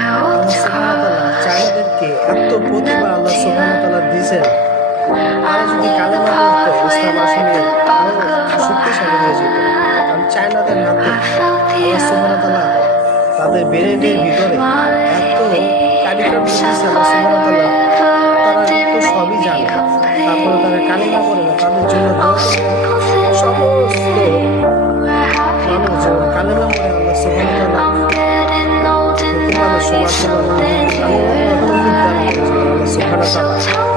আল্লাহ সুবহানাহু ওয়া তাআলা চাইনাদেরকে এত প্রতিভা আল্লাহ সুবহানাহু ওয়া তাআলা দিয়েছেন। তারা যদি কালেমা পড়তো ইসলাম আসলে আরো শক্তিশালী হয়ে যেত। কারণ চাইনাদের হাতে আল্লাহ সুবহানাহু ওয়া তাআলা তাদের ব্রেনের ভিতরে এত কারিগর দিয়েছে আল্লাহ সুবহানাহু ওয়া তাআলা, তারা তো সবই জানে, তারপরে তারা কালেমা পড়ে না। তাদের জন্য সমস্ত মানুষ যেমন কালেমা পড়ে আল্লাহ সুবহানাহু ওয়া তাআলা সমাজ আল্লাহ সুবহানাহু ওয়া তাআলা